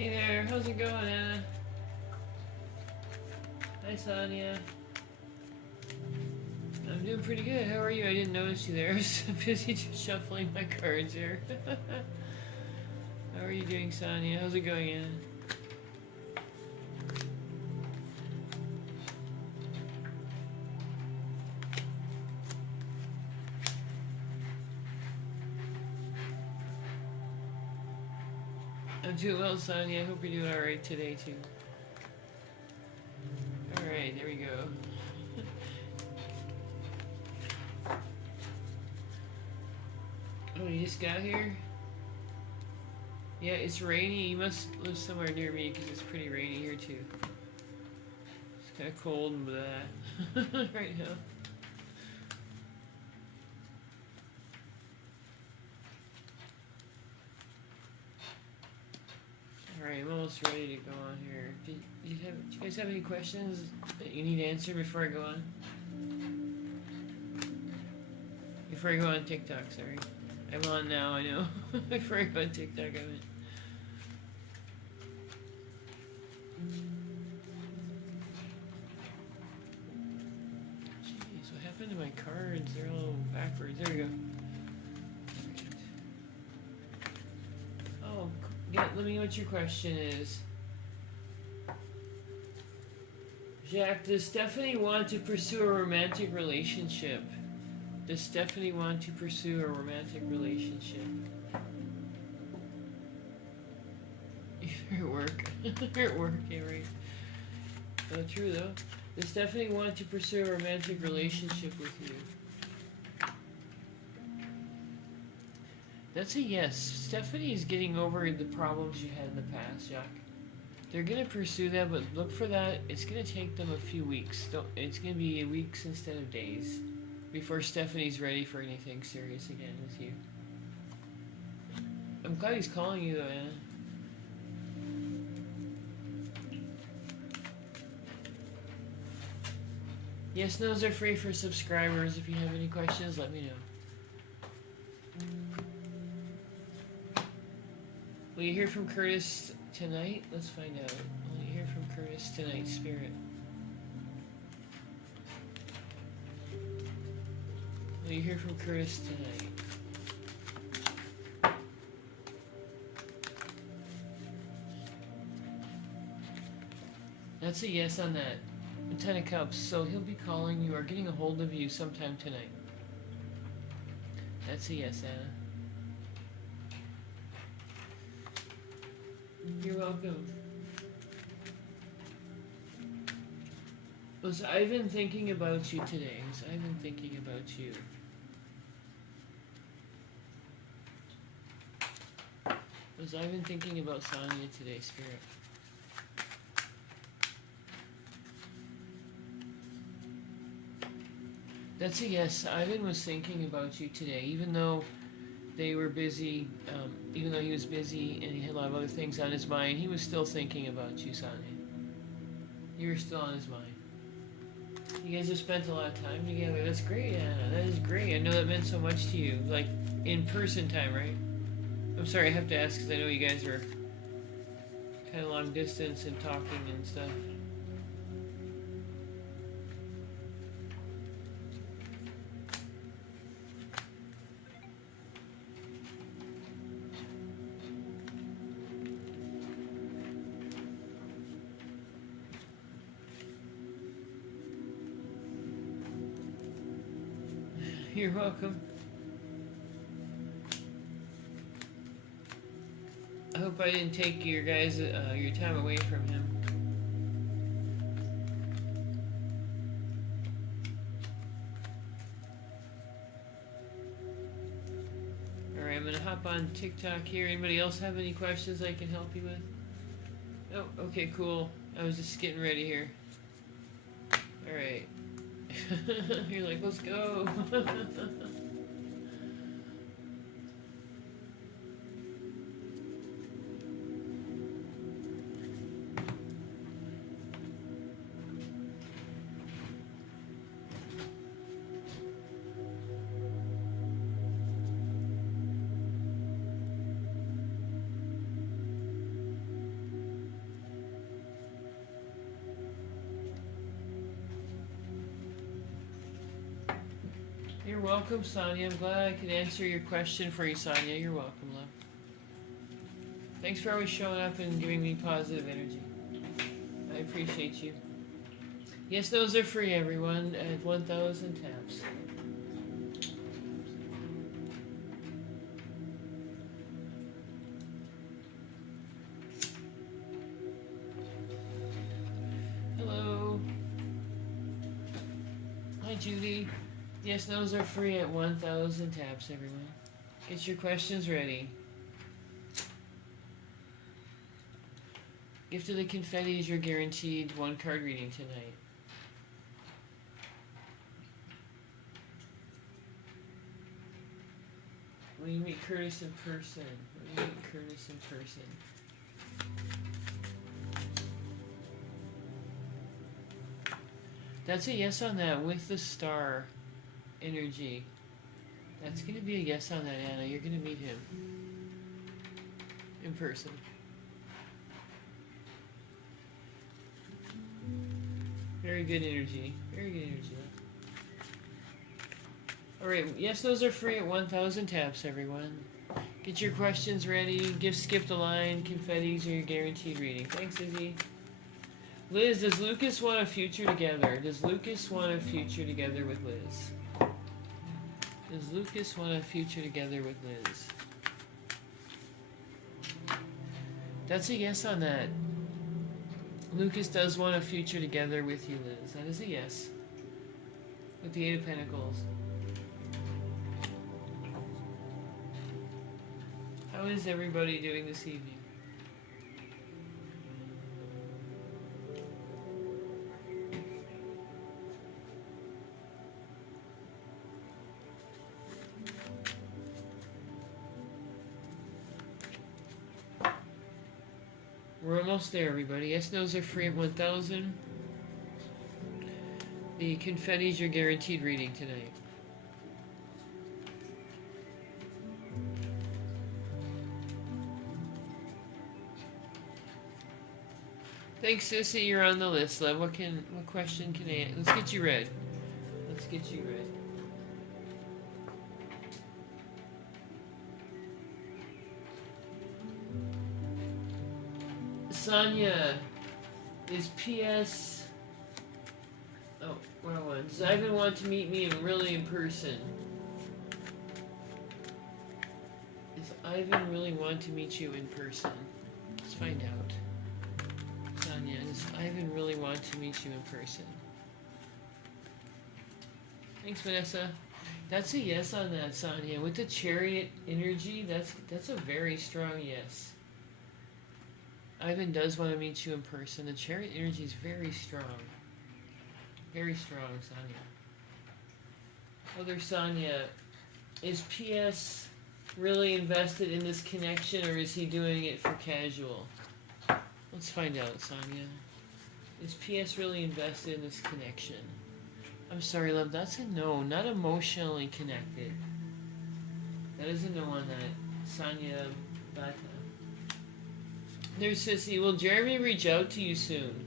Hey there, how's it going, Anna? Hi, Sonia. I'm doing pretty good. How are you? I didn't notice you there. I was so busy just shuffling my cards here. How are you doing, Sonia? How's it going, Anna? I'm doing well, Sonia. I hope you're doing alright today, too. Alright, there we go. Oh, you just got here? Yeah, it's rainy. You must live somewhere near me because it's pretty rainy here, too. It's kind of cold and blah right now. Alright, I'm almost ready to go on here. Do you guys have any questions that you need to answer before I go on? Before I go on TikTok, sorry. I'm on now, I know. Before I go on TikTok, I meant. Jeez, what happened to my cards? They're all backwards. There we go. Oh, yeah, let me know what your question is. Jack, does Stephanie want to pursue a romantic relationship? Does Stephanie want to pursue a romantic relationship? You're at work. You're at work, yeah, right. Oh, true though. Does Stephanie want to pursue a romantic relationship with you? That's a yes. Stephanie is getting over the problems you had in the past, Jack. They're gonna pursue that, but look for that. It's gonna take them a few weeks. It's gonna be weeks instead of days before Stephanie's ready for anything serious again with you. I'm glad he's calling you though, Anna. Yes, no's are free for subscribers. If you have any questions, let me know. Will you hear from Curtis tonight? Let's find out. Will you hear from Curtis tonight, Spirit? Will you hear from Curtis tonight? That's a yes on that. 10 of Cups. So he'll be calling you or getting a hold of you sometime tonight. That's a yes, Anna. You're welcome. Was Ivan thinking about you today? Was Ivan thinking about you? Was Ivan thinking about Sonia today, Spirit? That's a yes. Ivan was thinking about you today, even though they were busy, even though he was busy and he had a lot of other things on his mind, he was still thinking about you, Sonia. You were still on his mind. You guys have spent a lot of time together. That's great, Anna. That is great. I know that meant so much to you. Like, in-person time, right? I'm sorry, I have to ask because I know you guys are kind of long distance and talking and stuff. You're welcome. I hope I didn't take your guys your time away from him. Alright, I'm gonna hop on TikTok here. Anybody else have any questions I can help you with? Oh, okay, cool. I was just getting ready here. Alright. You're like, let's go. You're welcome, Sonia. I'm glad I could answer your question for you, Sonia. You're welcome, love. Thanks for always showing up and giving me positive energy. I appreciate you. Yes, those are free, everyone, at 1,000 taps. Hello. Hi, Judy. Yes, those are free at 1,000 taps, everyone. Get your questions ready. Gift of the confetti is your guaranteed one card reading tonight. When you meet Curtis in person. When you meet Curtis in person. That's a yes on that with the star energy. That's going to be a yes on that, Anna. You're going to meet him in person. Very good energy. Very good energy. Alright, yes, those are free at 1,000 taps, everyone. Get your questions ready. Skip the line. Confettis are your guaranteed reading. Thanks, Izzy. Liz, does Lucas want a future together? Does Lucas want a future together with Liz? Does Lucas want a future together with Liz? That's a yes on that. Lucas does want a future together with you, Liz. That is a yes. With the 8 of Pentacles. How is everybody doing this evening? We're almost there, everybody. Yes, no's are free at 1,000. The confetti's your guaranteed reading tonight. Thanks, Sissy. You're on the list, love. What question can I? Let's get you read. Let's get you read. Sonia, is P.S. Oh, wrong one. Does Ivan want to meet me really in person? Does Ivan really want to meet you in person? Let's find out. Sonia, does Ivan really want to meet you in person? Thanks, Vanessa. That's a yes on that, Sonia. With the Chariot energy, that's a very strong yes. Ivan does want to meet you in person. The Chariot energy is very strong. Very strong, Sonia. Other Sonia, is P.S. really invested in this connection, or is he doing it for casual? Let's find out, Sonia. Is P.S. really invested in this connection? I'm sorry, love, that's a no. Not emotionally connected. That is a no on that. Sonia Bata. There's Sissy. Will Jeremy reach out to you soon?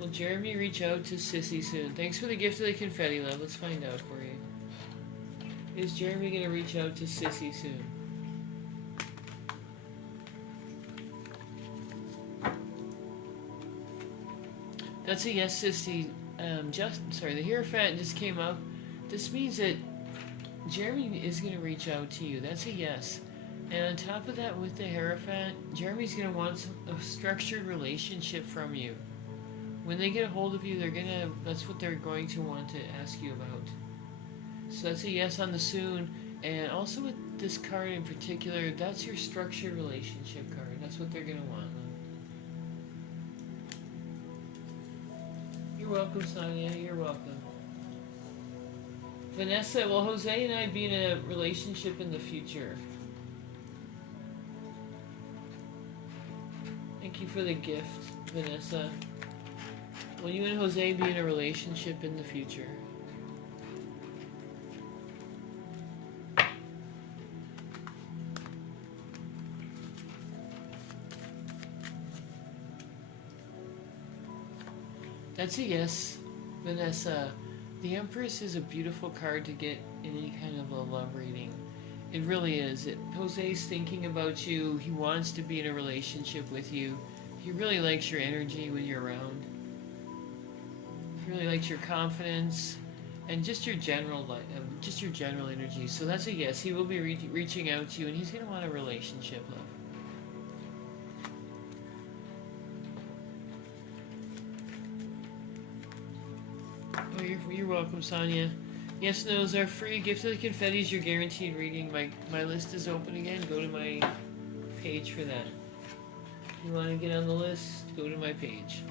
Will Jeremy reach out to Sissy soon? Thanks for the gift of the confetti, love. Let's find out for you. Is Jeremy going to reach out to Sissy soon? That's a yes, Sissy. The Hierophant just came up. This means that Jeremy is going to reach out to you. That's a yes. And on top of that, with the Hierophant, Jeremy's going to want a structured relationship from you. When they get a hold of you, that's what they're going to want to ask you about. So that's a yes on the soon. And also with this card in particular, that's your structured relationship card. That's what they're going to want. You're welcome, Sonia. You're welcome. Vanessa, will Jose and I be in a relationship in the future? Thank you for the gift, Vanessa. Will you and Jose be in a relationship in the future? That's a yes, Vanessa. The Empress is a beautiful card to get in any kind of a love reading. It really is. Jose's thinking about you. He wants to be in a relationship with you. He really likes your energy when you're around. He really likes your confidence and just your general energy. So that's a yes. He will be reaching out to you, and he's going to want a relationship, love. Oh, you're welcome, Sonia. Yes, no's are free. Gift of the confettis, your guaranteed reading. My list is open again. Go to my page for that. If you want to get on the list, go to my page.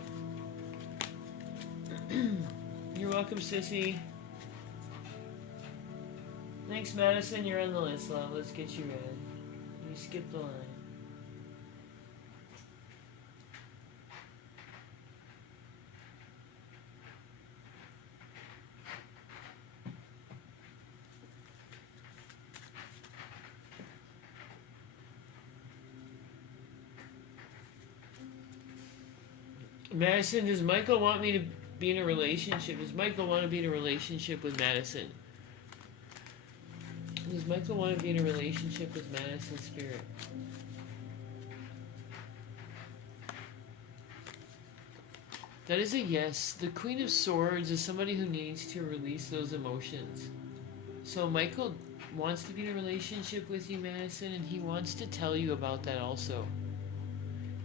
You're welcome, Sissy. Thanks, Madison. You're on the list, love. Let's get you ready. You skipped the line. Madison, does Michael want me to be in a relationship? Does Michael want to be in a relationship with Madison? Does Michael want to be in a relationship with Madison, Spirit? That is a yes. The Queen of Swords is somebody who needs to release those emotions. So Michael wants to be in a relationship with you, Madison, and he wants to tell you about that also.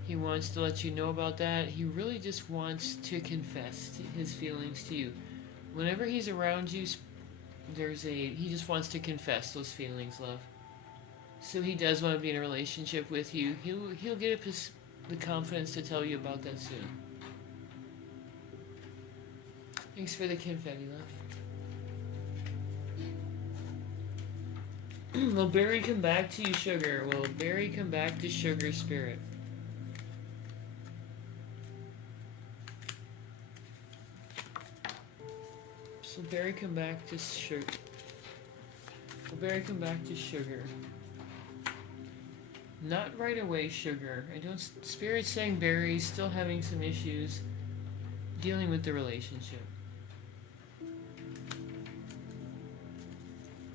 He wants to let you know about that. He really just wants to confess his feelings to you. Whenever he's around you, he just wants to confess those feelings, love. So he does want to be in a relationship with you. He'll get up the confidence to tell you about that soon. Thanks for the confetti, love. Will Barry come back to you, Sugar? Will Barry come back to Sugar, Spirit? So Barry come back to Sugar. Will Barry come back to Sugar? Not right away, Sugar. Spirit's saying Barry's still having some issues dealing with the relationship.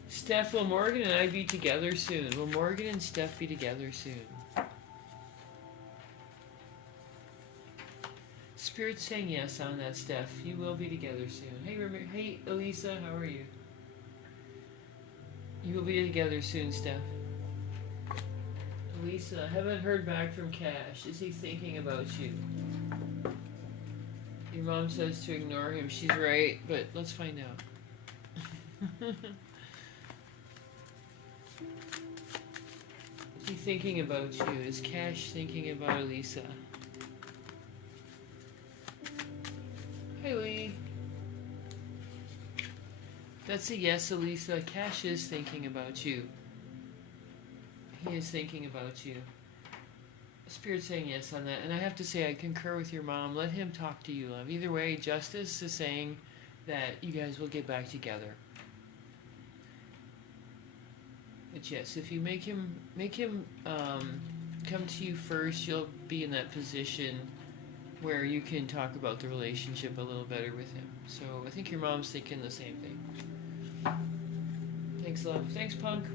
Steph, will Morgan and I be together soon? Will Morgan and Steph be together soon? Spirit's saying yes on that, Steph. You will be together soon. Hey, Elisa, how are you? You will be together soon, Steph. Elisa, haven't heard back from Cash. Is he thinking about you? Your mom says to ignore him. She's right, but let's find out. Is he thinking about you? Is Cash thinking about Elisa? Hey, Lee. That's a yes, Elisa. Cash is thinking about you. He is thinking about you. Spirit's saying yes on that. And I have to say, I concur with your mom. Let him talk to you, love. Either way, Justice is saying that you guys will get back together. But yes, if you make him come to you first, you'll be in that position where you can talk about the relationship a little better with him. So I think your mom's thinking the same thing. Thanks, love. Thanks, Punk.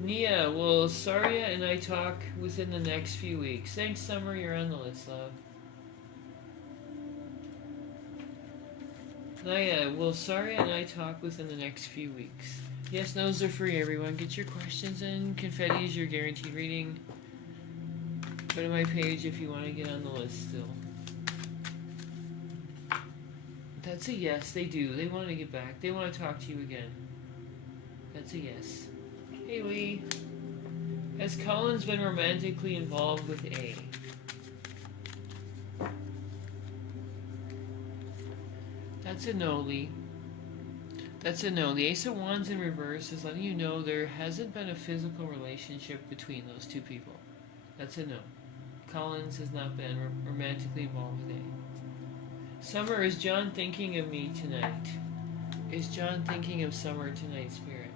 Nia, will Saria and I talk within the next few weeks? Thanks, Summer. You're on the list, love. Naya, will Saria and I talk within the next few weeks? Yes, no's are free, everyone. Get your questions in. Confetti is your guaranteed reading. Go to my page if you want to get on the list still. That's a yes, they do. They want to get back. They want to talk to you again. That's a yes. Hey, Lee. Has Collins been romantically involved with A? That's a no, Lee. That's a no. The Ace of Wands in reverse is letting you know there hasn't been a physical relationship between those two people. That's a no. Collins has not been romantically involved with A. Summer, is John thinking of me tonight? Is John thinking of Summer tonight, Spirit?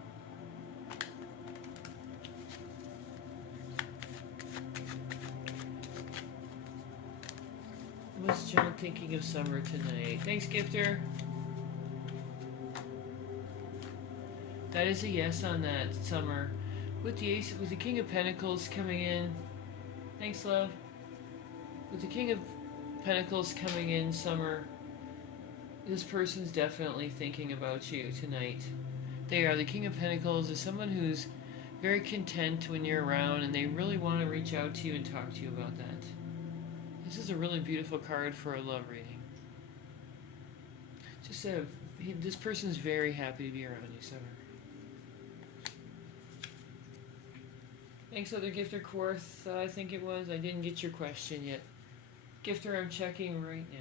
Was John thinking of summer tonight? Thanks, Gifter. That is a yes on that, summer. With the Ace, with the King of Pentacles coming in. Thanks, love. With the King of Pentacles coming in, summer. This person's definitely thinking about you tonight. They are. The King of Pentacles is someone who's very content when you're around, and they really want to reach out to you and talk to you about that. This is a really beautiful card for a love reading. Just this person's very happy to be around you, summer. Thanks, other Gifter Quarth. I think it was. I didn't get your question yet. Gifter, I'm checking right now.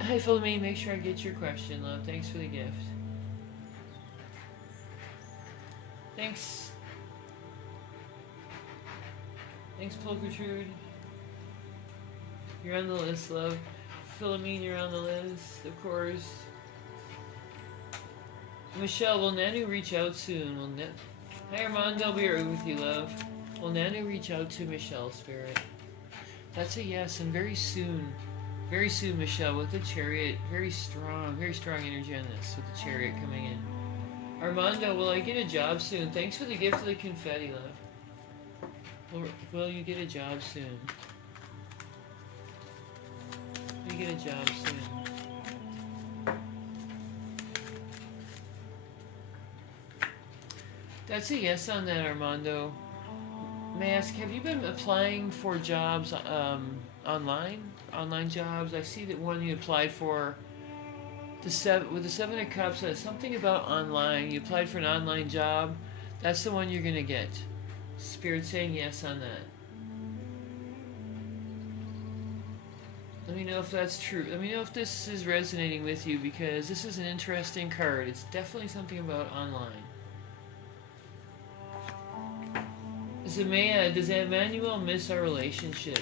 Hi, Philomene. Make sure I get your question, love. Thanks for the gift. Thanks. Thanks, Polkertrude. You're on the list, love. Philomene, you're on the list, of course. Michelle, will Nanu reach out soon? Hi, Armando. I'll be right with you, love. Will Nanu reach out to Michelle, Spirit? That's a yes, and very soon. Very soon, Michelle, with the Chariot. Very strong energy on this, with the Chariot coming in. Armando, will I get a job soon? Thanks for the gift of the confetti, love. Will you get a job soon? Will you get a job soon? That's a yes on that, Armando. May I ask, have you been applying for jobs online? Online jobs? I see that one you applied for with the Seven of Cups, something about online. You applied for an online job. That's the one you're going to get. Spirit saying yes on that. Let me know if that's true. Let me know if this is resonating with you, because this is an interesting card. It's definitely something about online. Zamea, does Emmanuel miss our relationship?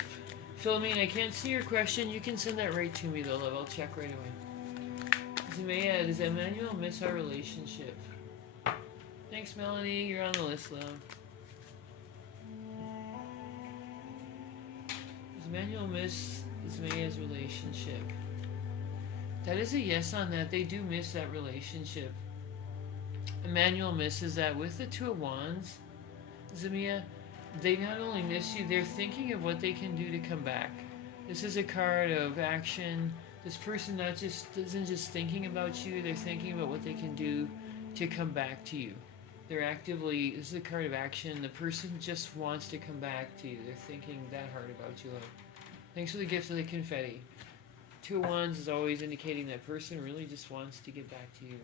Philomene, I can't see your question. You can send that right to me, though, love. I'll check right away. Zamea, does Emmanuel miss our relationship? Thanks, Melanie. You're on the list, love. Does Emmanuel miss Zamea's relationship? That is a yes on that. They do miss that relationship. Emmanuel misses that. With the Two of Wands, Zamea, they not only miss you, they're thinking of what they can do to come back. This is a card of action. This person isn't just thinking about you, they're thinking about what they can do to come back to you. This is a card of action. The person just wants to come back to you. They're thinking that hard about you, love. Thanks for the gift of the confetti. Two of Wands is always indicating that person really just wants to get back to you.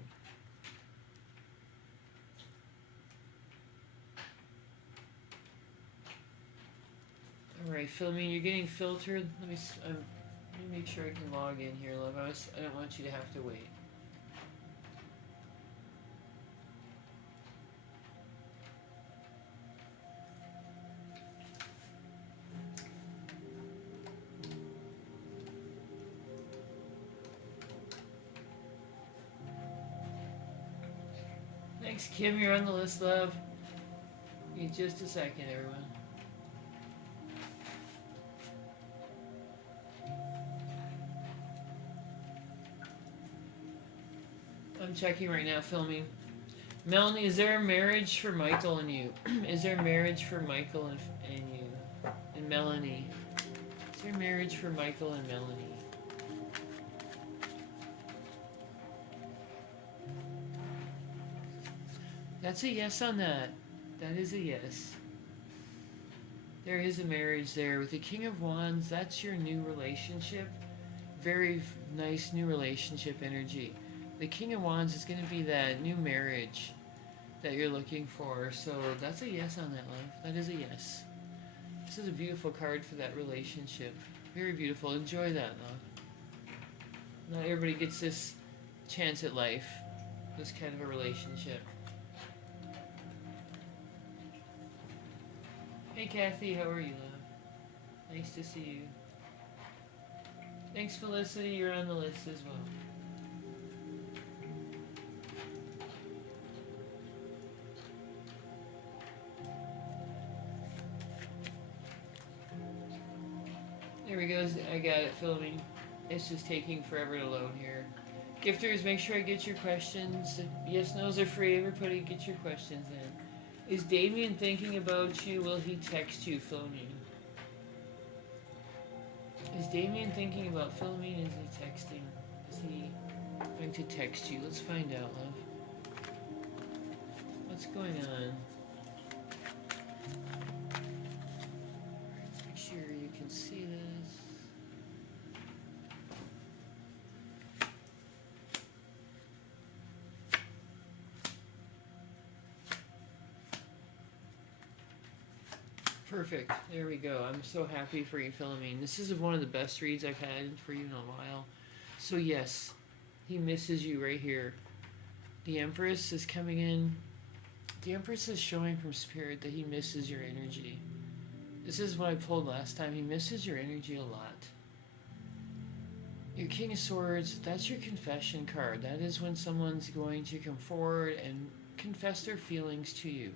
Alright, Philomene, you're getting filtered. Let me make sure I can log in here, love. I don't want you to have to wait. Thanks, Kim. You're on the list, love. Give me just a second, everyone. I'm checking right now, filming. Melanie, is there a marriage for Michael and you? Is there a marriage for Michael and you? And Melanie? Is there a marriage for Michael and Melanie? That's a yes on that. That is a yes. There is a marriage there. With the King of Wands, that's your new relationship. Very nice new relationship energy. The King of Wands is going to be that new marriage that you're looking for. So that's a yes on that, love. That is a yes. This is a beautiful card for that relationship. Very beautiful. Enjoy that, love. Not everybody gets this chance at life. This kind of a relationship. Hey Kathy, how are you, love? Nice to see you. Thanks, Felicity. You're on the list as well. There we go. I got it filming. It's just taking forever to load here. Gifters, make sure I get your questions. Yes, no's are free. Everybody get your questions in. Is Damien thinking about you? Will he text you, Philomene? Is Damien thinking about Philomene? Is he texting? Is he going to text you? Let's find out, love. What's going on? Make sure you can see this. Perfect. There we go. I'm so happy for you, Philomene. This is one of the best reads I've had for you in a while. So yes, he misses you right here. The Empress is coming in. The Empress is showing from Spirit that he misses your energy. This is what I pulled last time. He misses your energy a lot. Your King of Swords, that's your confession card. That is when someone's going to come forward and confess their feelings to you.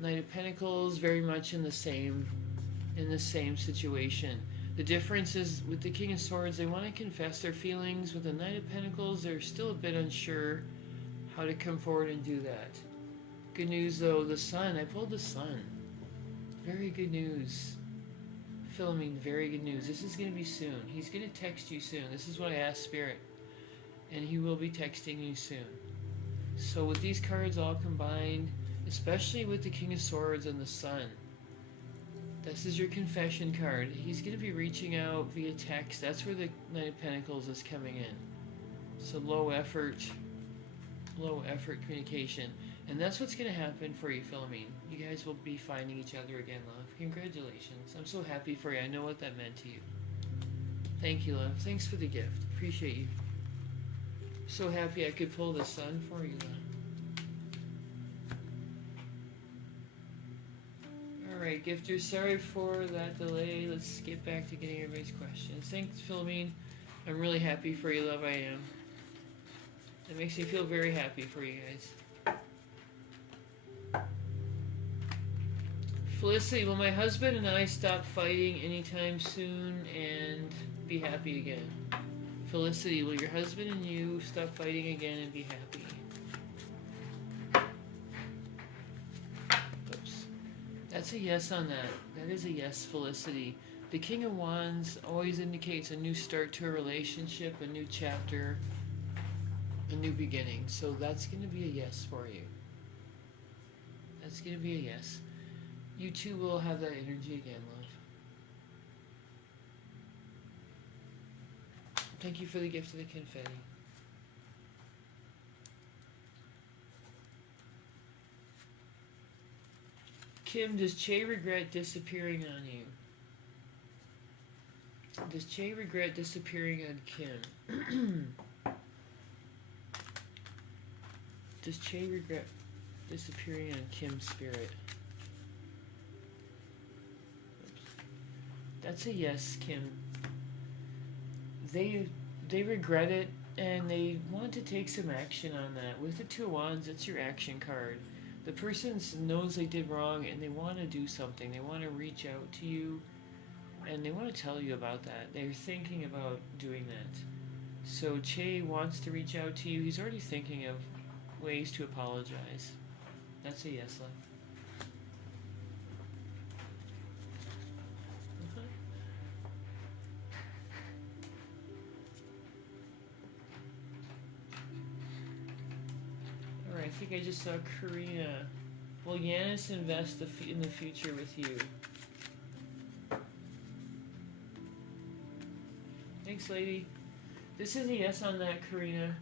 Knight of Pentacles, very much in the same situation. The difference is with the King of Swords, they want to confess their feelings. With the Knight of Pentacles, they're still a bit unsure how to come forward and do that. Good news though, the Sun. I pulled the Sun. Very good news. Philomene, very good news. This is going to be soon. He's going to text you soon. This is what I asked Spirit. And he will be texting you soon. So with these cards all combined, especially with the King of Swords and the Sun, this is your confession card. He's going to be reaching out via text. That's where the Knight of Pentacles is coming in. So low effort communication. And that's what's going to happen for you, Philomene. You guys will be finding each other again, love. Congratulations. I'm so happy for you. I know what that meant to you. Thank you, love. Thanks for the gift. Appreciate you. So happy I could pull the Sun for you, love. Alright, gifters, sorry for that delay. Let's get back to getting everybody's questions. Thanks, Philomene. I'm really happy for you, love. I am. It makes me feel very happy for you guys. Felicity, will my husband and I stop fighting anytime soon and be happy again? Felicity, will your husband and you stop fighting again and be happy? That's a yes on that. That is a yes, Felicity. The King of Wands always indicates a new start to a relationship, a new chapter, a new beginning. So that's going to be a yes for you. That's going to be a yes. You too will have that energy again, love. Thank you for the gift of the confetti. Kim, does Che regret disappearing on you? Does Che regret disappearing on Kim? Does Che regret disappearing on Kim's spirit? Oops. That's a yes, Kim. They regret it and they want to take some action on that. With the Two of Wands, it's your action card. The person knows they did wrong and they want to do something. They want to reach out to you and they want to tell you about that. They're thinking about doing that. So Che wants to reach out to you. He's already thinking of ways to apologize. That's a yes, love. I think I just saw Karina. Will Yanis invest in the future with you? Thanks, lady. This is a yes on that, Karina.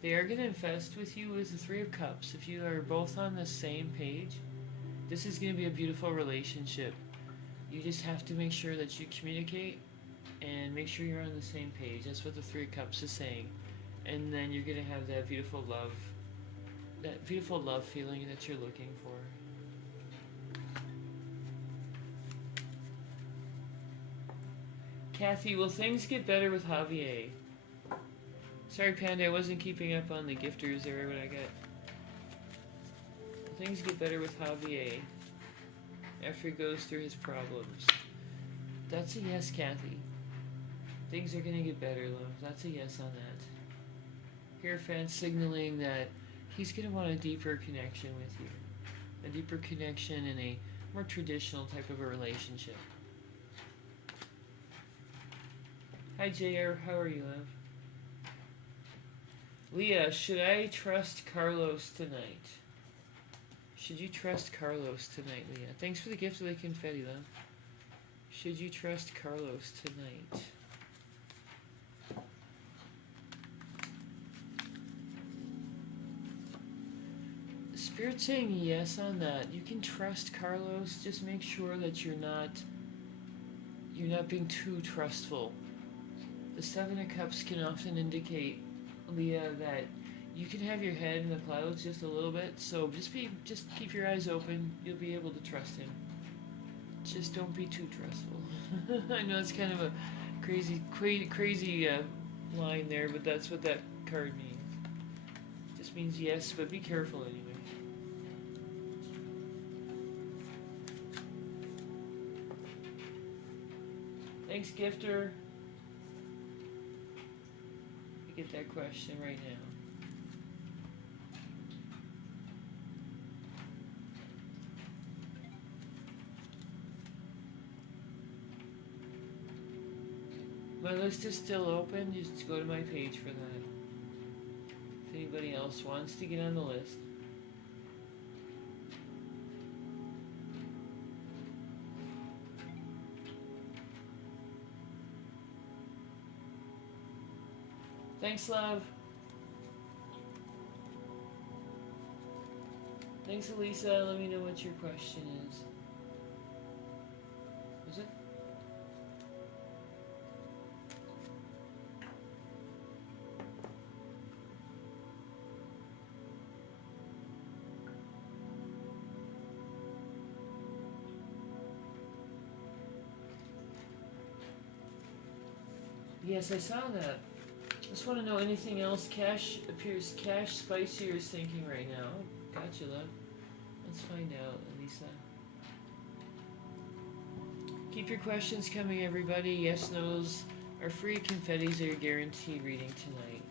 They are going to invest with you with the Three of Cups. If you are both on the same page, this is going to be a beautiful relationship. You just have to make sure that you communicate and make sure you're on the same page. That's what the Three of Cups is saying. And then you're going to have that beautiful love. That beautiful love feeling that you're looking for. Kathy, will things get better with Javier? Sorry, Panda, I wasn't keeping up on the gifters there, what I got. Will things get better with Javier after he goes through his problems? That's a yes, Kathy. Things are gonna get better, love. That's a yes on that. Hierophant signaling that he's gonna want a deeper connection with you. A deeper connection in a more traditional type of a relationship. Hi, JR. How are you, love? Leah, should I trust Carlos tonight? Should you trust Carlos tonight, Leah? Thanks for the gift of the confetti, love. Should you trust Carlos tonight? Spirit saying yes on that. You can trust Carlos. Just make sure that you're not being too trustful. The Seven of Cups can often indicate, Leah, that you can have your head in the clouds just a little bit. So just keep your eyes open. You'll be able to trust him. Just don't be too trustful. I know it's kind of a crazy line there, but that's what that card means. It just means yes, but be careful anyway. Thanks, Gifter. Get that question right now. My list is still open. Just go to my page for that. If anybody else wants to get on the list. Thanks, love. Thanks, Elisa. Let me know what your question is. Was it? Yes, I saw that. Just want to know anything else. Cash appears spicier is thinking right now. Gotcha, love. Let's find out, Elisa. Keep your questions coming, everybody. Yes, no's are free. Confettis are your guaranteed reading tonight.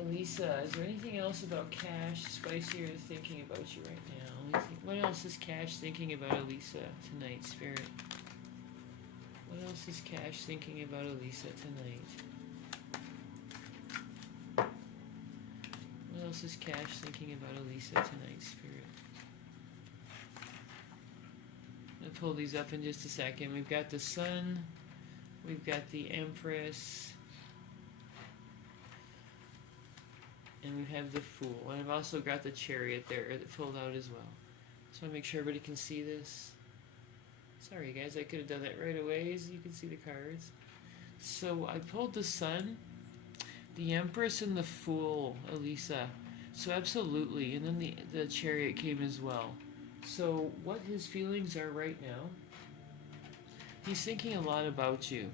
Elisa, is there anything else about Cash spicier thinking about you right now? What else is Cash thinking about Elisa tonight, Spirit? What else is Cash thinking about Elisa tonight? What else is Cash thinking about Elisa tonight, Spirit? I'm going to pull these up in just a second. We've got the Sun. We've got the Empress. And we have the Fool. And I've also got the Chariot there that filled out as well. Just want to make sure everybody can see this. Sorry guys, I could have done that right away so you can see the cards. So I pulled the Sun, the Empress, and the Fool, Elisa. So absolutely, and then the Chariot came as well. So what his feelings are right now, he's thinking a lot about you.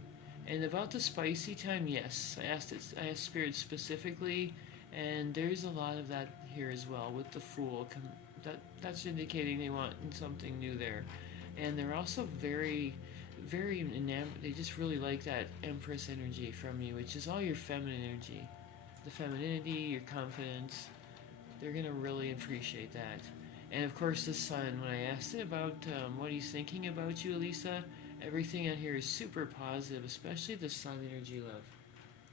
And about the spicy time, yes. I asked Spirit specifically, and there's a lot of that here as well with the Fool. That's indicating they want something new there. And they're also very, very enamored. They just really like that Empress energy from you, which is all your feminine energy. The femininity, your confidence. They're going to really appreciate that. And of course the Sun. When I asked it about what he's thinking about you, Elisa, everything on here is super positive, especially the Sun energy, love.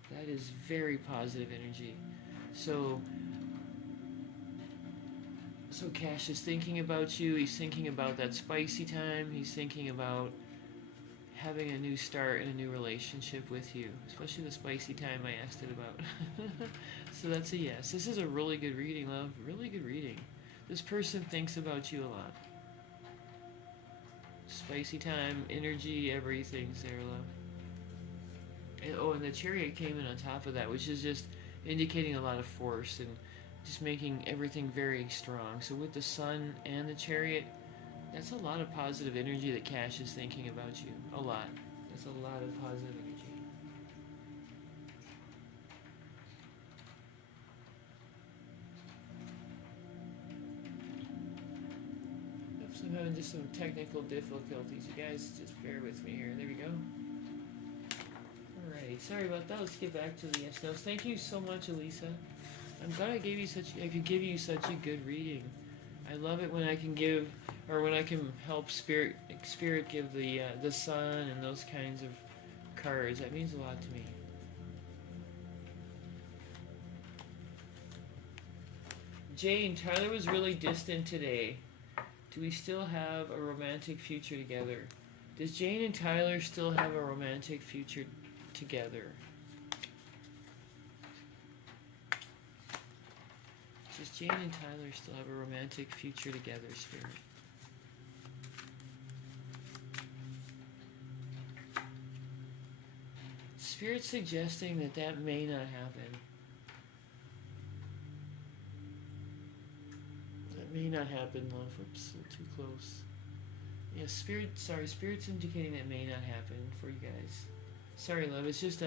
That is very positive energy. So Cash is thinking about you. He's thinking about that spicy time. He's thinking about having a new start and a new relationship with you, especially the spicy time I asked it about. So that's a yes. This is a really good reading, love. Really good reading. This person thinks about you a lot. Spicy time, energy, everything's there, love. And the Chariot came in on top of that, which is just indicating a lot of force and just making everything very strong. So with the Sun and the Chariot, That's a lot of positive energy that Cash is thinking about you. A lot. That's a lot of positive energy. Oops, I'm having just some technical difficulties. You guys just bear with me here. There we go. Alright, sorry about that. Let's get back to the yes no's. Thank you so much, Elisa. I'm glad I could give you such a good reading. I love it when I can give, or when I can help spirit give the sun and those kinds of cards. That means a lot to me. Jane, Tyler was really distant today. Do we still have a romantic future together? Does Jane and Tyler still have a romantic future together? Does Jane and Tyler still have a romantic future together, Spirit? Spirit's suggesting that that may not happen. That may not happen, love. Oops, a little too close. Yeah, Spirit's indicating that may not happen for you guys. Sorry, love. It's just,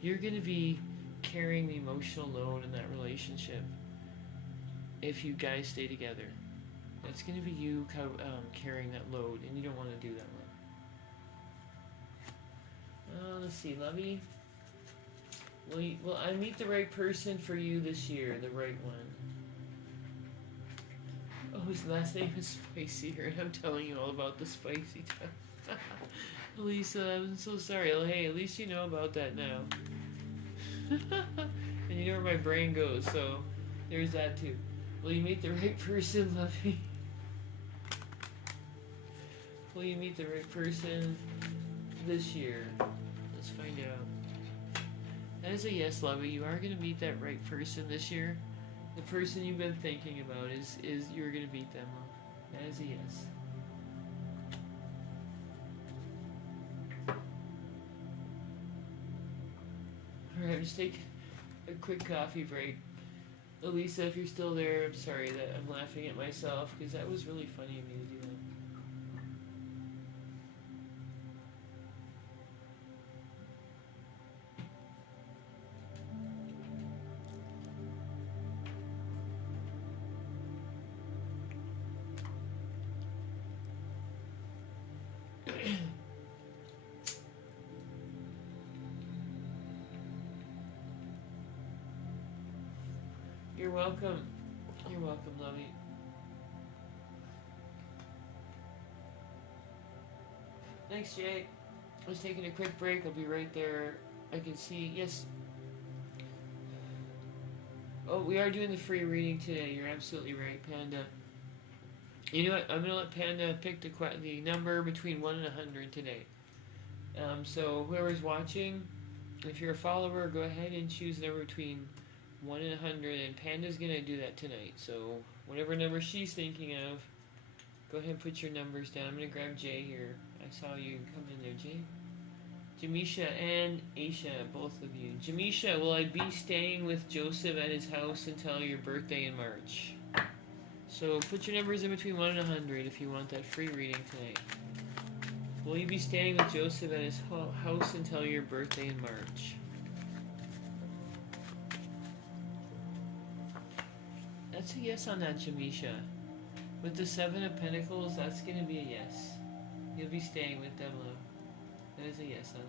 you're gonna be carrying the emotional load in that relationship if you guys stay together. That's gonna be you carrying that load, and you don't want to do that, love. Let's see, lovey. Will I meet the right person for you this year? The right one. Oh, his last name is Spicy, and I'm telling you all about the spicy time. Lisa, I'm so sorry. Hey, at least you know about that now. And you know where my brain goes, so there's that too. Will you meet the right person, lovey? Will you meet the right person this year? Let's find out. That is a yes, lovey. You are going to meet that right person this year. The person you've been thinking about is you're going to meet them, love. That is a yes. Alright, just take a quick coffee break. Elisa, if you're still there, I'm sorry that I'm laughing at myself, because that was really funny of me to do that. You're welcome. You're welcome, lovey. Thanks, Jay. I was taking a quick break. I'll be right there. I can see. Yes. Oh, we are doing the free reading today. You're absolutely right, Panda. You know what? I'm going to let Panda pick the number between 1 and 100 today. So whoever's watching, if you're a follower, go ahead and choose a number between 1 and 100, and Panda's gonna do that tonight. So whatever number she's thinking of, go ahead and put your numbers down. I'm gonna grab Jay here. I saw you come in there, Jay. Jamisha and Aisha, both of you. Jamisha, will I be staying with Joseph at his house until your birthday in March? So put your numbers in between 1 and 100 if you want that free reading tonight. Will you be staying with Joseph at his house until your birthday in March? That's a yes on that, Jamisha. With the 7 of Pentacles, that's going to be a yes. You'll be staying with them, love. That is a yes on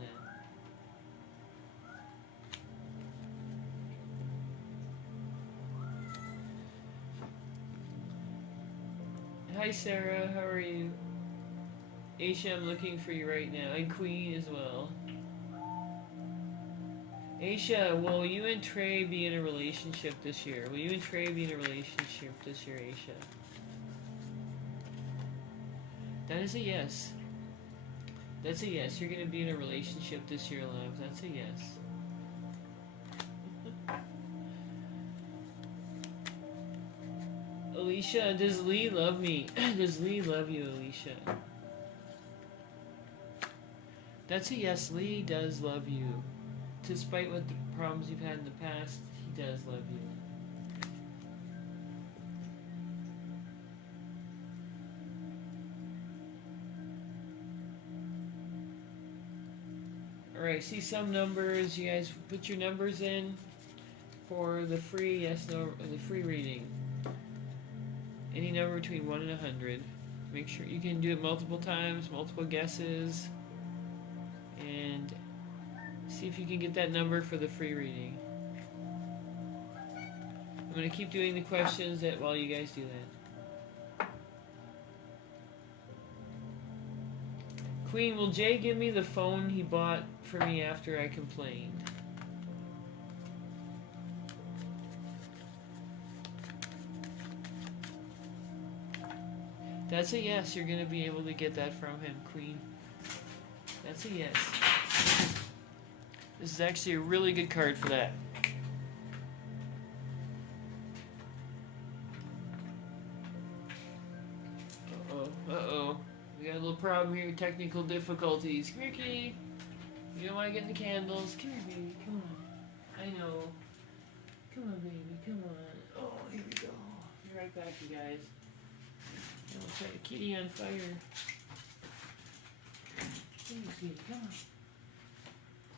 that. Hi, Sarah. How are you? Aisha, I'm looking for you right now. And Queen as well. Aisha, will you and Trey be in a relationship this year? Will you and Trey be in a relationship this year, Aisha? That is a yes. That's a yes. You're going to be in a relationship this year, love. That's a yes. Alicia, does Lee love me? Does Lee love you, Alicia? That's a yes. Lee does love you. Despite what the problems you've had in the past, he does love you. Alright, see some numbers. You guys put your numbers in for the free yes, no, the free reading. Any number between 1 and 100. Make sure you can do it multiple times, multiple guesses, and see if you can get that number for the free reading. I'm going to keep doing the questions while you guys do that. Queen, will Jay give me the phone he bought for me after I complained? That's a yes. You're going to be able to get that from him, Queen. That's a yes. This is actually a really good card for that. Uh-oh. We got a little problem here. Technical difficulties. Come here, kitty. You don't want to get in the candles. Come here, baby. Come on. I know. Come on, baby. Come on. Oh, here we go. Be right back, you guys. I'll set the kitty on fire. Come on, kitty. Come on.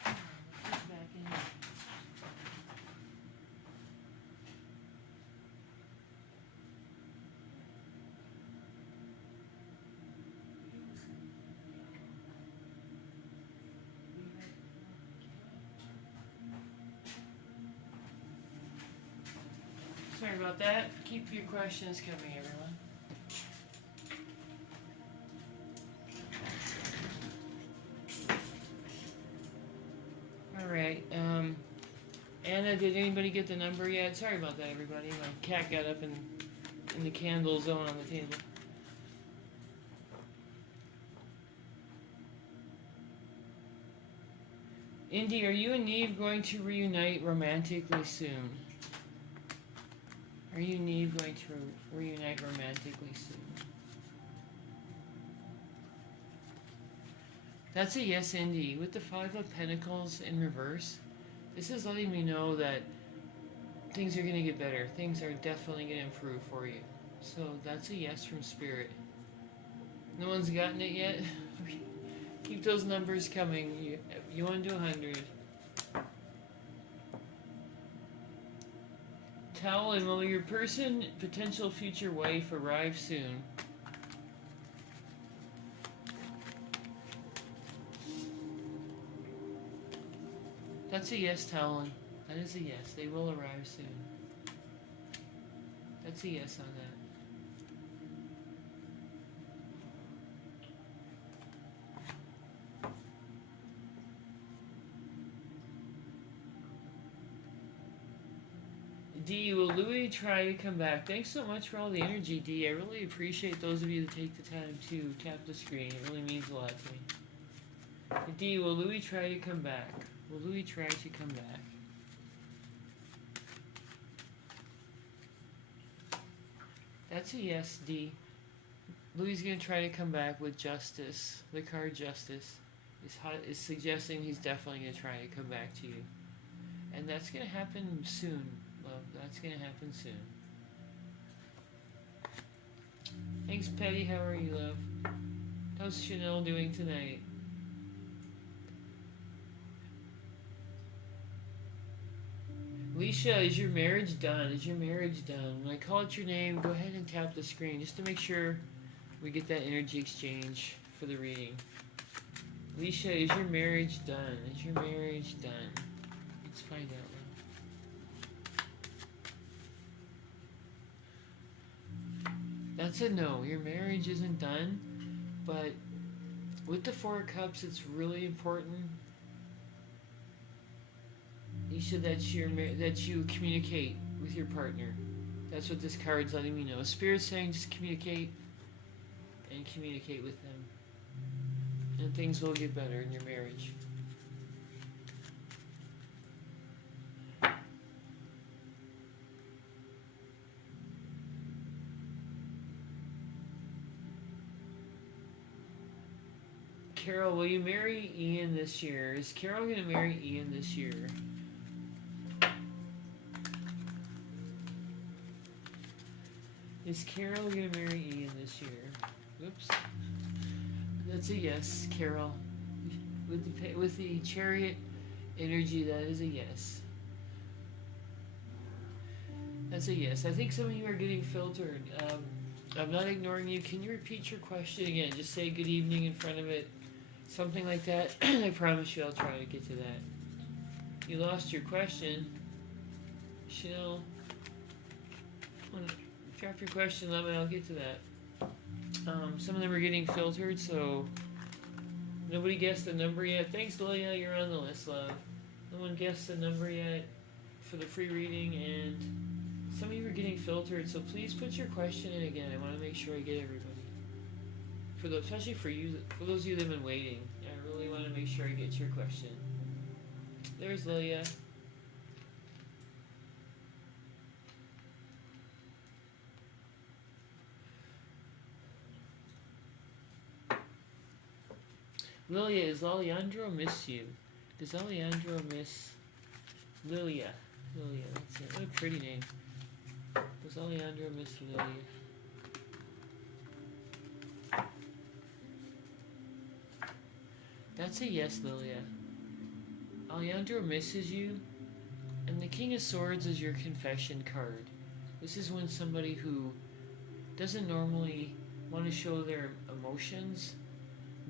Come on. Let's get back in. Sorry about that. Keep your questions coming, everyone. Alright, Anna, did anybody get the number yet? Sorry about that, everybody. My cat got up in the candle zone on the table. Indy, are you and Neve going to reunite romantically soon? Are you and Neve going to reunite romantically soon? That's a yes, Indy. With the Five of Pentacles in reverse, this is letting me know that things are going to get better. Things are definitely going to improve for you. So that's a yes from Spirit. No one's gotten it yet? Keep those numbers coming. You 1 to 100. Talon, will your person, potential future wife, arrive soon? That's a yes, Talon. That is a yes. They will arrive soon. That's a yes on that. D, will Louis try to come back? Thanks so much for all the energy, D. I really appreciate those of you that take the time to tap the screen. It really means a lot to me. D, will Louis try to come back? Will Louis try to come back? That's a yes, D. Louis is going to try to come back with Justice. The card Justice is suggesting he's definitely going to try to come back to you. And that's going to happen soon, love. That's going to happen soon. Thanks, Petty. How are you, love? How's Chanel doing tonight? Leisha, is your marriage done? Is your marriage done? When I call out your name, go ahead and tap the screen just to make sure we get that energy exchange for the reading. Leisha, is your marriage done? Is your marriage done? Let's find out. That's a no. Your marriage isn't done, but with the Four of Cups, it's really important, Isha, that you communicate with your partner. That's what this card's letting me know. Spirit's saying just communicate and communicate with them, and things will get better in your marriage. Carol, will you marry Ian this year? Is Carol going to marry Ian this year? Is Carol going to marry Ian this year? Oops. That's a yes, Carol. with the chariot energy, that is a yes. That's a yes. I think some of you are getting filtered. I'm not ignoring you. Can you repeat your question again? Just say good evening in front of it. Something like that. I promise you I'll try to get to that. You lost your question. Chanel, drop your question, Lemon, I'll get to that. Some of them are getting filtered, so nobody guessed the number yet. Thanks, Lilia, you're on the list, love. No one guessed the number yet for the free reading, and some of you are getting filtered, so please put your question in again. I want to make sure I get everybody. Especially for you, for those of you that have been waiting, I really want to make sure I get your question. There's Lilia. Lilia, is Alejandro miss you? Does Alejandro miss Lilia? Lilia, that's it. What a pretty name. Does Alejandro miss Lilia? That's a yes, Lilia. Alejandro misses you, and the King of Swords is your confession card. This is when somebody who doesn't normally want to show their emotions,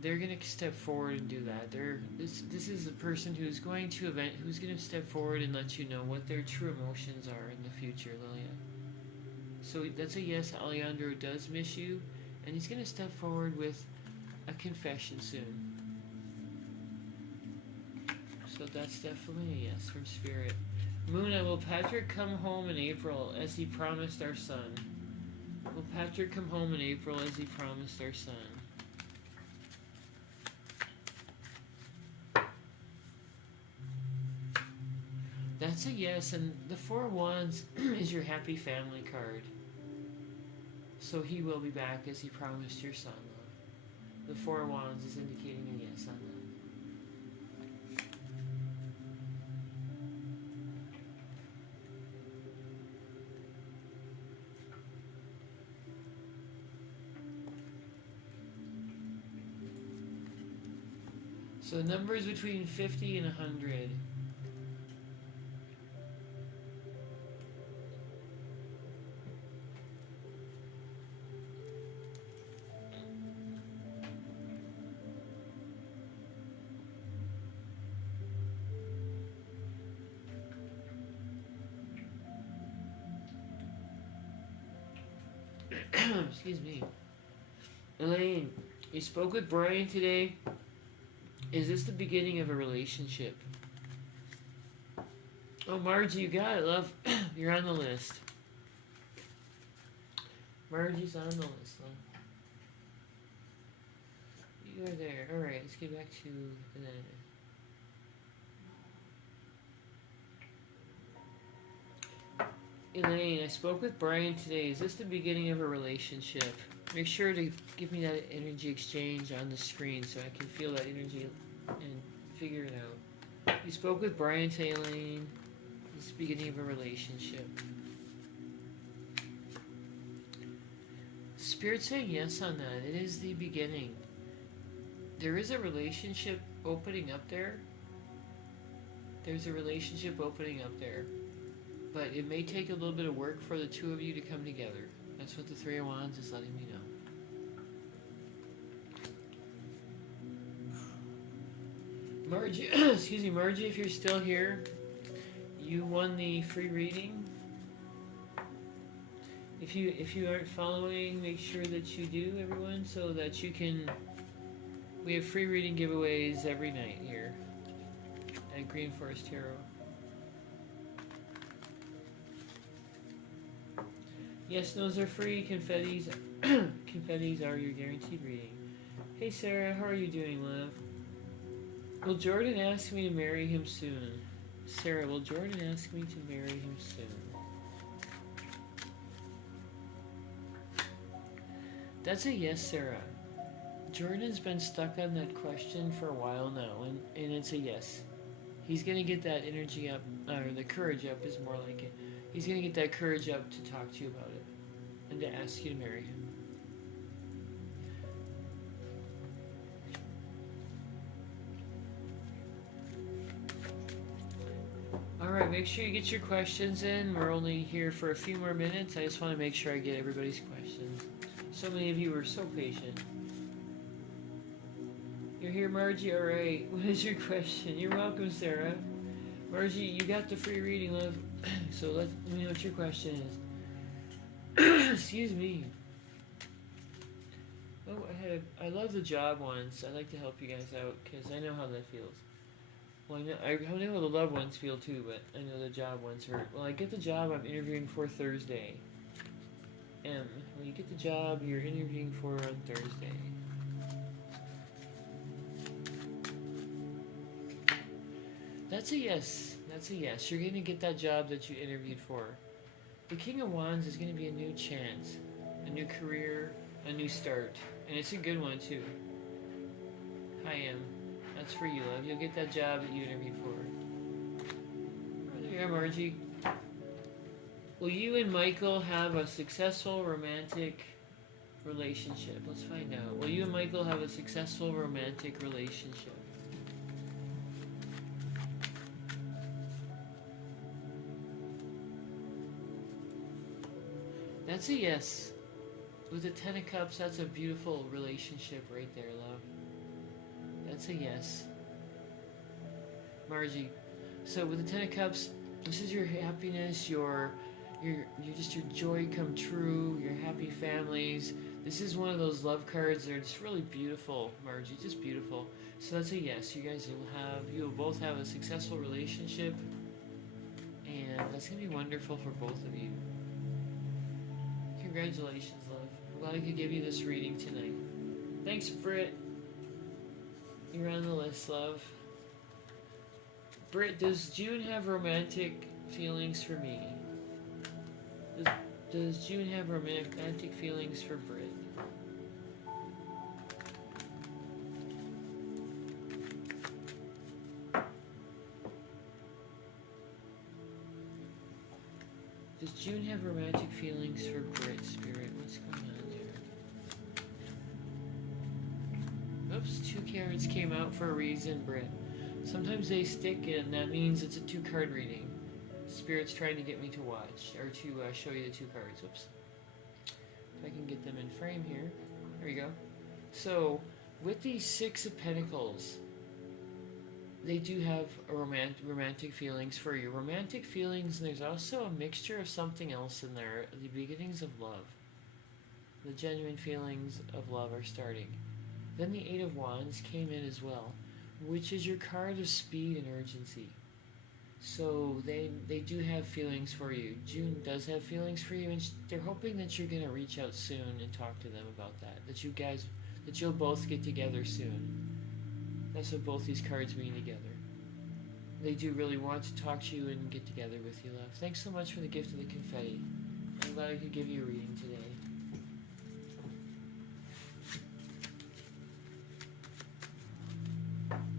they're gonna step forward and do that. This is the person who's going to step forward and let you know what their true emotions are in the future, Lilia. So that's a yes. Alejandro does miss you, and he's gonna step forward with a confession soon. So that's definitely a yes from Spirit. Muna, will Patrick come home in April as he promised our son? Will Patrick come home in April as he promised our son? That's a yes, and the Four of Wands is your happy family card. So he will be back as he promised your son. The Four of Wands is indicating a yes on that. So the number is between 50 and 100. Excuse me. Elaine, you spoke with Brian today. Is this the beginning of a relationship? Oh, Margie, you got it, love. You're on the list. Margie's on the list, love. You are there. Alright, let's get back to Elaine, I spoke with Brian today. Is this the beginning of a relationship? Make sure to give me that energy exchange on the screen so I can feel that energy and figure it out. You spoke with Brian today, Elaine. It's the beginning of a relationship. Spirit's saying yes on that. It is the beginning. There is a relationship opening up there. There's a relationship opening up there. But it may take a little bit of work for the two of you to come together. That's what the Three of Wands is letting me know. Margie, excuse me, Margie, if you're still here, you won the free reading. If you aren't following, make sure that you do, everyone, so that you can. We have free reading giveaways every night here at Green Forest Tarot. Yes, those are free. Confettis are your guaranteed reading. Hey Sarah, how are you doing, love? Will Jordan ask me to marry him soon? Sarah, will Jordan ask me to marry him soon? That's a yes, Sarah. Jordan's been stuck on that question for a while now, and it's a yes. He's gonna get that energy up, or the courage up is more like it. He's gonna get that courage up to talk to you about it and to ask you to marry him. make sure you get your questions in. We're only here for a few more minutes. I just want to make sure I get everybody's questions. So many of you were so patient. You're here, Margie? Alright. What is your question? You're welcome, Sarah. Margie, you got the free reading, love. So let me know what your question is. Excuse me. Oh, I love the job ones. I like to help you guys out because I know how that feels. Well, I know how the loved ones feel too, but I know the job ones hurt. Well, I get the job I'm interviewing for Thursday. Well, you get the job you're interviewing for on Thursday. That's a yes. That's a yes. You're going to get that job that you interviewed for. The King of Wands is going to be a new chance, a new career, a new start. And it's a good one, too. Hi, Em. That's for you, love. You'll get that job that you interviewed for. Oh, there you are, Margie. Will you and Michael have a successful romantic relationship? Let's find out. Will you and Michael have a successful romantic relationship? That's a yes. With the Ten of Cups, that's a beautiful relationship right there, love. That's a yes. Margie. So with the Ten of Cups, this is your happiness, your just your joy come true, your happy families. This is one of those love cards that are just really beautiful, Margie, just beautiful. So that's a yes. You guys you'll both have a successful relationship, and that's gonna be wonderful for both of you. Congratulations, love. I'm glad I could give you this reading tonight. Thanks, Britt. You're on the list, love. Britt, does June have romantic feelings for me? Does June have romantic feelings for Britt? Does June have romantic feelings for Brit, Spirit? What's going on here? Oops, 2 cards came out for a reason, Brit. Sometimes they stick, and that means it's a 2-card reading. Spirit's trying to get me to watch, or to show you the 2 cards. Oops. If I can get them in frame here. There we go. So, with these 6 of Pentacles, they do have a romantic feelings for you. Romantic feelings, and there's also a mixture of something else in there. The beginnings of love. The genuine feelings of love are starting. Then the 8 of Wands came in as well, which is your card of speed and urgency. So they do have feelings for you. June does have feelings for you, and they're hoping that you're going to reach out soon and talk to them about that. That you'll both get together soon. That's what both these cards mean together. They do really want to talk to you and get together with you, love. Thanks so much for the gift of the confetti. I'm glad I could give you a reading today.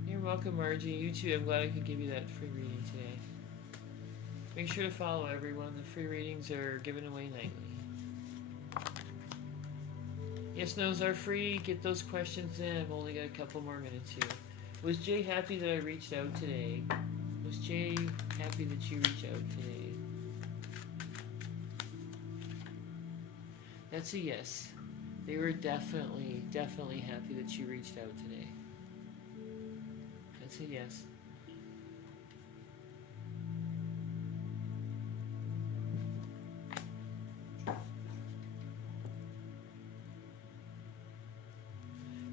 You're welcome, Margie. You too. I'm glad I could give you that free reading today. Make sure to follow everyone. The free readings are given away nightly. Yes, no's are free. Get those questions in. I've only got a couple more minutes here. Was Jay happy that I reached out today? Was Jay happy that you reached out today? That's a yes. They were definitely happy that you reached out today. That's a yes.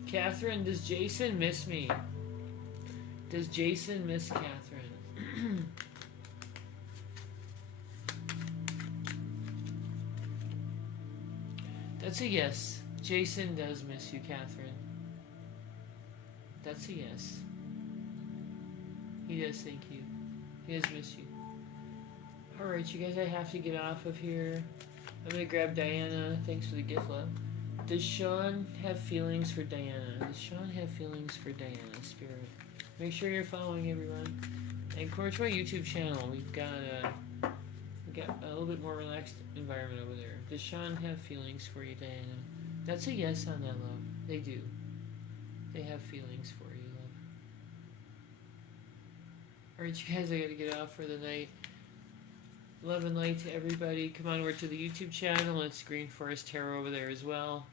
Catherine, does Jason miss me? Does Jason miss Catherine? That's a yes. Jason does miss you, Catherine. That's a yes. He does thank you. He does miss you. Alright, you guys, I have to get off of here. I'm gonna grab Diana. Thanks for the gift, love. Does Sean have feelings for Diana? Does Sean have feelings for Diana, Spirit? Make sure you're following everyone. And of course, my YouTube channel. We've got a little bit more relaxed environment over there. Does Sean have feelings for you, Diana? That's a yes on that, love. They do. They have feelings for you, love. Alright, you guys, I gotta get off for the night. Love and light to everybody. Come on over to the YouTube channel. It's Green Forest Tarot over there as well,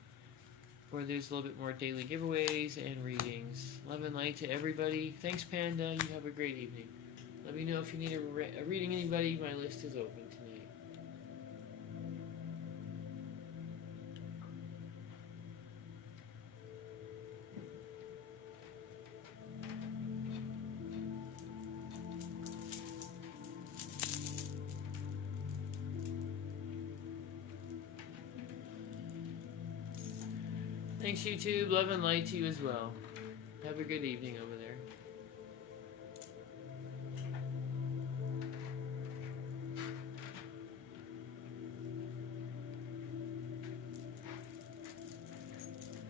where there's a little bit more daily giveaways and readings. Love and light to everybody. Thanks, Panda. You have a great evening. Let me know if you need a reading, anybody. My list is open tonight. Thanks, YouTube. Love and light to you as well. Have a good evening over there.